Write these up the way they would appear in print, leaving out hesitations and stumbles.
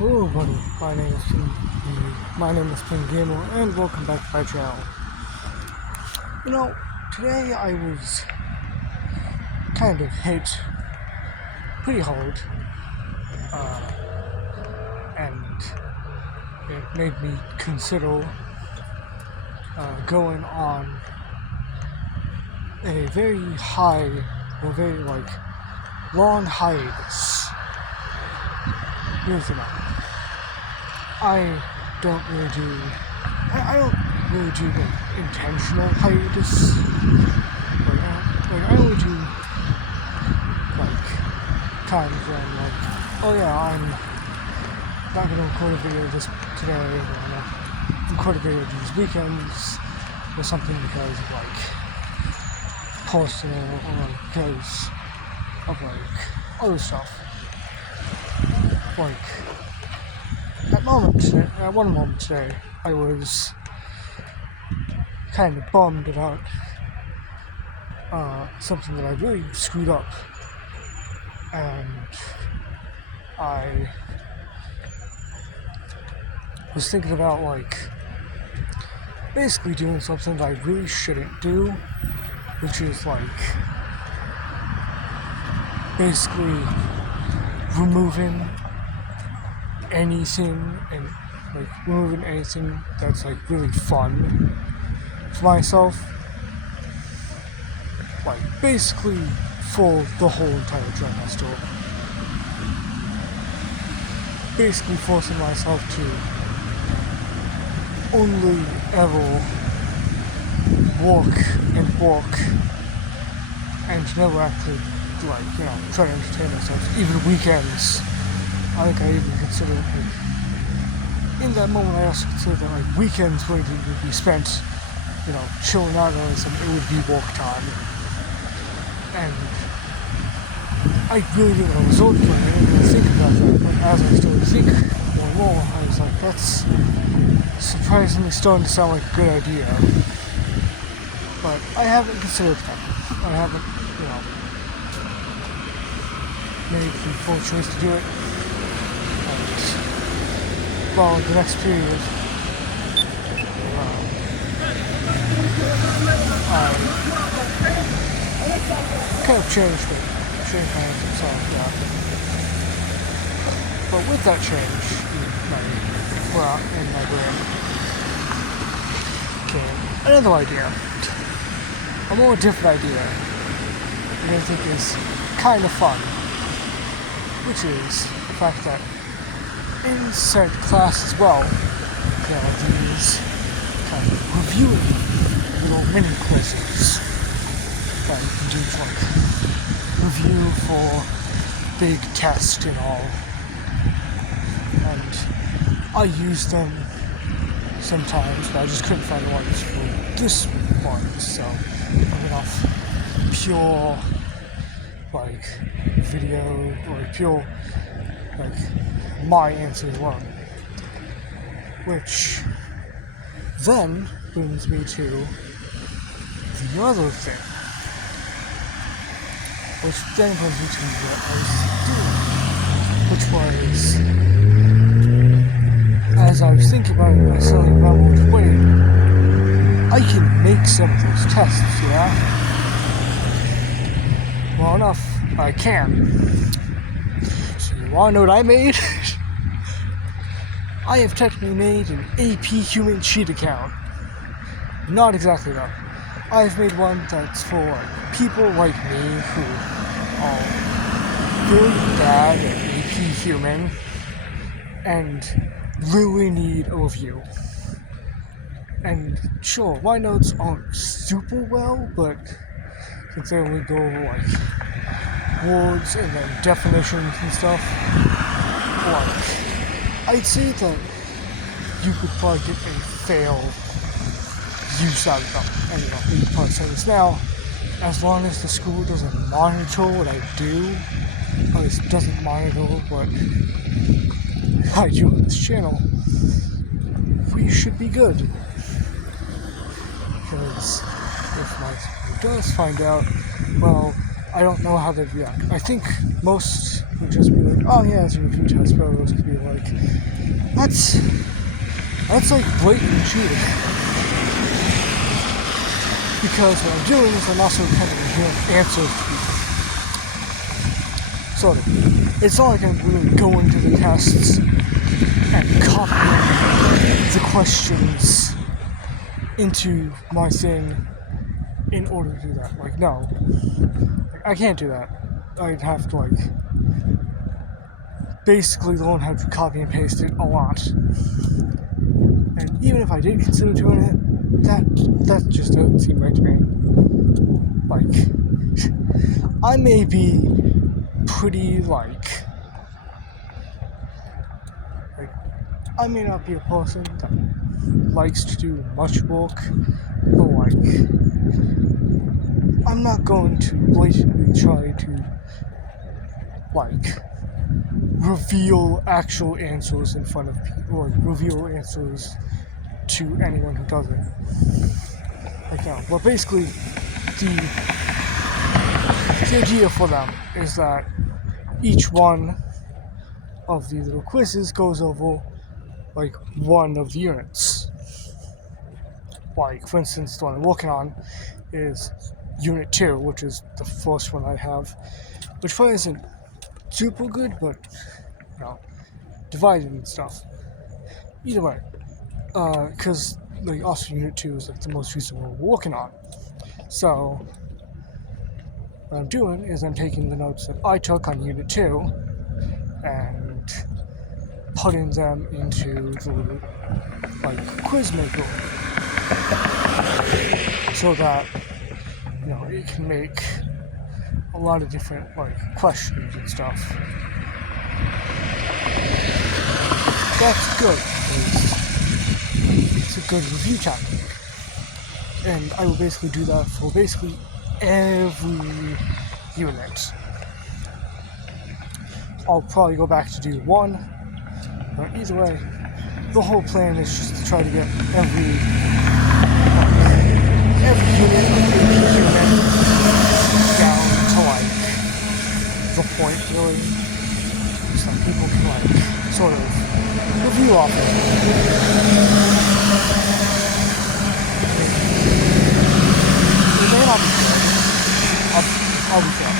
Hello everybody, my name is King Gamer and welcome back to my channel. Today I was kind of hit pretty hard, and it made me consider going on a very long hiatus. Here's the matter. I don't really do intentional hiatus. I only do times when oh yeah, I'm not gonna record a video today, or I'm not record a video these weekends or something because of personal or because of other stuff. At one moment today, I was kind of bummed about something that I really screwed up, and I was thinking about basically doing something that I really shouldn't do, which is basically removing anything that's really fun for myself, basically for the whole entire trimester, basically forcing myself to only ever work and never actually try to entertain myself, even weekends. I think I even considered in that moment I also considered that weekends would be spent, chilling out on something. It would be work time. And I really didn't know the result of it. I didn't really think about that, but as I started to think more and more, I was like, that's surprisingly starting to sound like a good idea. But I haven't considered that. I haven't, made the full choice to do it. Well, the next period, I kind of changed my answer, so yeah. But with that change in my brain came another idea, a more different idea, that I think is kind of fun, which is the fact that in said class as well, there are these reviewing little mini quizzes that you can do to review for big tests and all. And I use them sometimes, but I just couldn't find the ones for this one, so I went off pure video, pure my answer as well. Which then brings me to the other thing. Which then brings me to what I was doing. Which was, as I was thinking about it myself, wait, I can make some of those tests, yeah? Well enough, I can. So you wanna know what I made? I have technically made an AP Human cheat account. Not exactly though. I've made one that's for people like me who are really bad at AP Human and really need a review. And sure, my notes aren't super well, but since they only go over words and then definitions and stuff, I'd say that you could probably get a fair use out of them. And you can probably say this now, as long as the school doesn't monitor what I do, or at least doesn't monitor what I do on this channel, we should be good. Because if my school does find out, well, I don't know how they'd react. I think most would just be like, oh yeah, it's a review test, but others could be like, that's like blatant cheating. Because what I'm doing is I'm also kind of giving answers to people. Sort of. It's not like I'm really going to the tests and copying the questions into my thing in order to do that. Like, no. I can't do that. I'd have to, like, basically learn how to copy and paste it a lot. And even if I did consider doing it, that just doesn't seem right to me. Like, I may be pretty, like, I may not be a person that likes to do much work, but, like, I'm not going to blatantly try to, like, reveal actual answers in front of people, or reveal answers to anyone who doesn't. Like, no. Well, basically, the idea for them is that each one of the little quizzes goes over, like, one of the units. Like, for instance, the one I'm working on is Unit 2, which is the first one I have, which probably isn't super good, but, you know, divided and stuff. Either way, because, like, also Unit 2 is, like, the most recent one we're working on. So, what I'm doing is I'm taking the notes that I took on Unit 2 and putting them into the little, like, quiz maker, so that, you know, it can make a lot of different, like, questions and stuff. That's good, because it's a good review tactic. And I will basically do that for basically every unit. I'll probably go back to do one, but either way, the whole plan is just to try to get every unit down to, like, the point, really, so people can, like, sort of review off it. They may not be good. I'll be fair.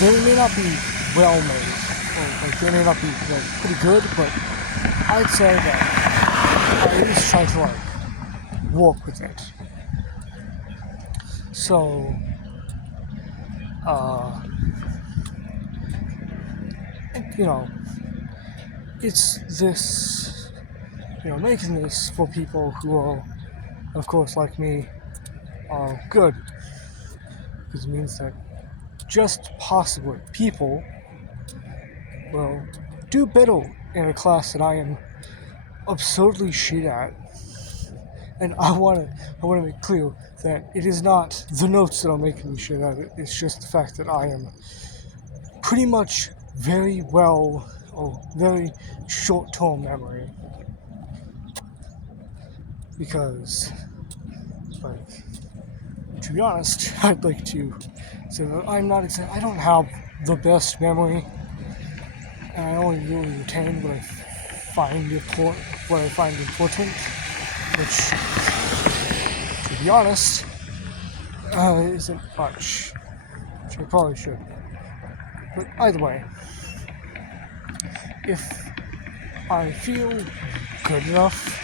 They may not be well made, or, like, they may not be, like, pretty good, but I'd say that I at least try to, like, work with it. So, you know, it's this, you know, making this for people who are, of course, like me, are good. Because it means that just possibly people will do better in a class that I am absurdly shit at. And I want to make clear that it is not the notes that are making me shit at it. It's just the fact that I am pretty much very well, or very short-term memory. Because, like, to be honest, I'd like to say that I don't have the best memory, and I only really retain what I find important, which, to be honest, isn't much, which I probably should. But either way, if I feel good enough,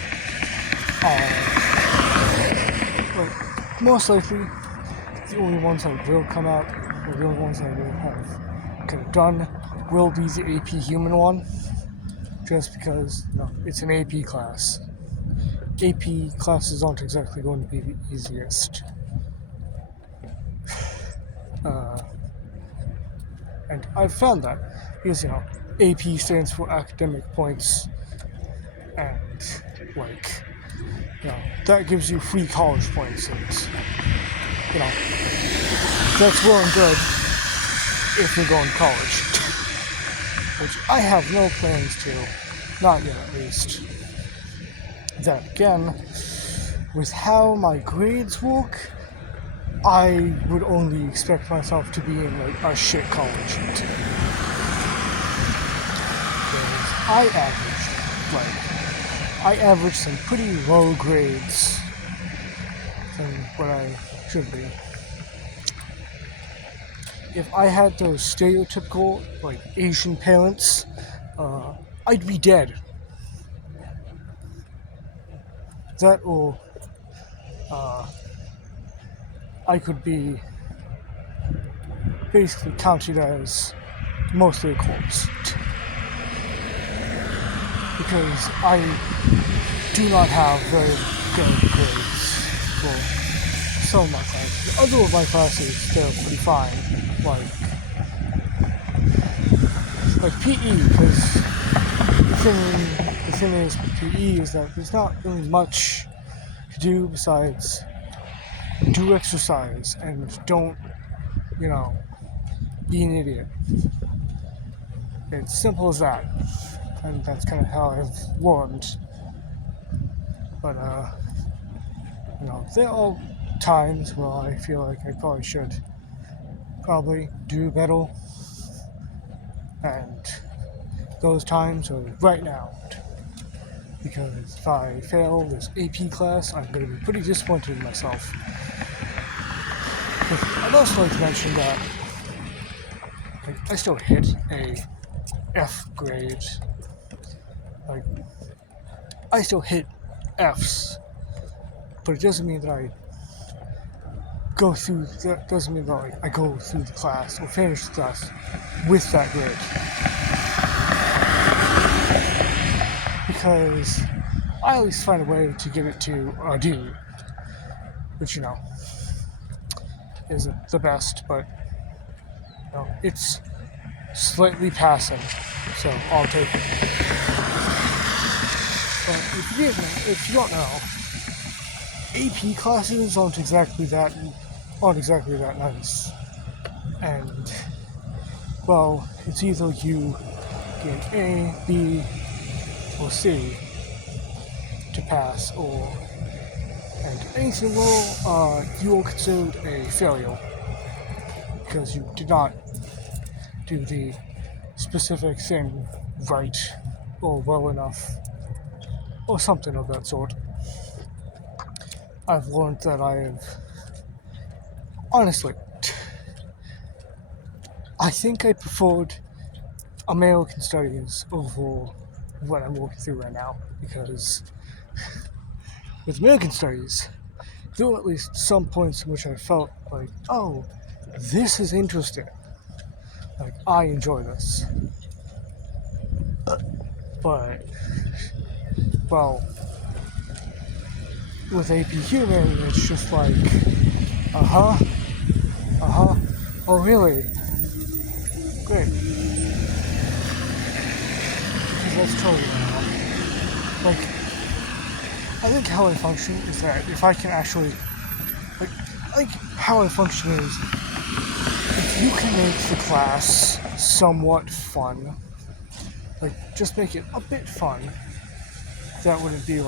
but most likely, the only ones that will come out, or the only ones I will have kind of done, will be the AP Human one, just because, you know, it's an AP class. AP classes aren't exactly going to be the easiest. And I've found that, because, you know, AP stands for academic points, and, like, you know, that gives you free college points, and, you know, that's well and good if you're going to college, which I have no plans to, not yet at least. Then again, with how my grades work, I would only expect myself to be in, like, a shit college. Because I averaged, like, I averaged some pretty low grades than what I should be. If I had those stereotypical, like, Asian parents, I'd be dead. That or I could be basically counted as mostly a corpse. Because I do not have very good grades for some of my classes. Other of my classes, they're pretty fine. Like PE, because the thing is with PE is that there's not really much to do besides do exercise and don't, be an idiot. It's simple as that. And that's kind of how I've learned. But, there are times where I feel like I probably should do better. And those times are right now. Because if I fail this AP class, I'm going to be pretty disappointed in myself. I'd also like to mention that I still hit a F grade. I still hit Fs, but it doesn't mean that I go through. That doesn't mean that I go through the class or finish the class with that grade, because I always find a way to get it to a D, which isn't the best, but it's slightly passing, so I'll take it. But if you don't know, AP classes aren't exactly that nice. And, well, it's either you get A, B, or C to pass, and anything low, you are considered a failure because you did not do the specific thing right or well enough or something of that sort. I've learned that honestly, I think I preferred American Studies over what I'm working through right now, because with American Studies, there were at least some points in which I felt like, oh, this is interesting. Like, I enjoy this. But, well, with AP Human, it's just like, oh really? Great. Because that's totally wrong. Like, I think how I function is that if I can actually, how I function is, if you can make the class somewhat fun, just make it a bit fun, that wouldn't be,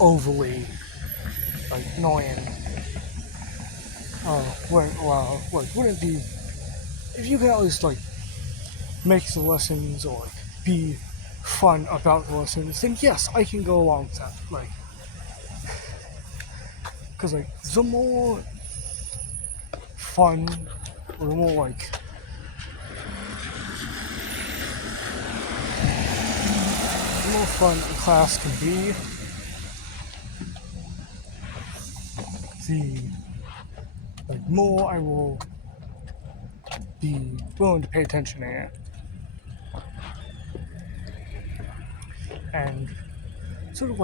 overly, annoying. Wouldn't be, if you can at least, make the lessons, or, be fun about the lessons, then yes, I can go along with that, because, the more fun, or the more, the more fun a class can be, the more I will be willing to pay attention to it. And sort of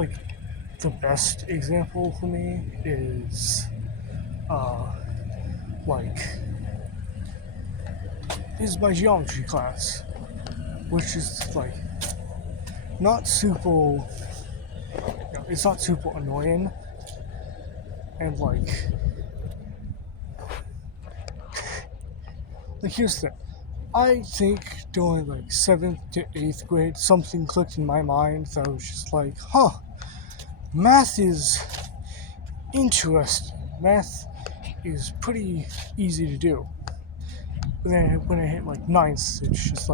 the best example for me is is my geometry class, which is not super, it's not super annoying, and here's the thing. I think during 7th to 8th grade, something clicked in my mind that was just math is interesting. Math is pretty easy to do. But then when I hit 9th, it's just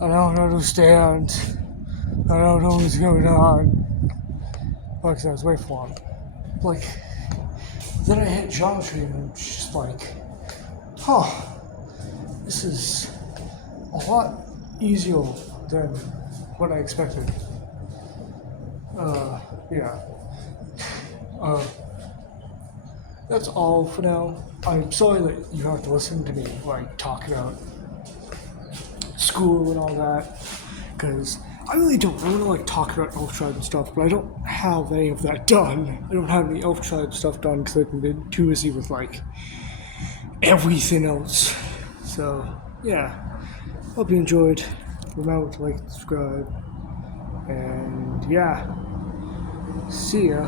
I don't understand. I don't know what's going on. Like I was waiting for him. Like, then I hit geometry and I'm just like, huh, this is a lot easier than what I expected. Yeah. Uh, that's all for now. I'm sorry that you have to listen to me like talk about school and all that, because I really don't. I want to like talk about Elf Tribe and stuff, but I don't have any of that done. I don't have any Elf Tribe stuff done because I've been too busy with like everything else. So yeah, hope you enjoyed. Remember to like, subscribe, and yeah, see ya.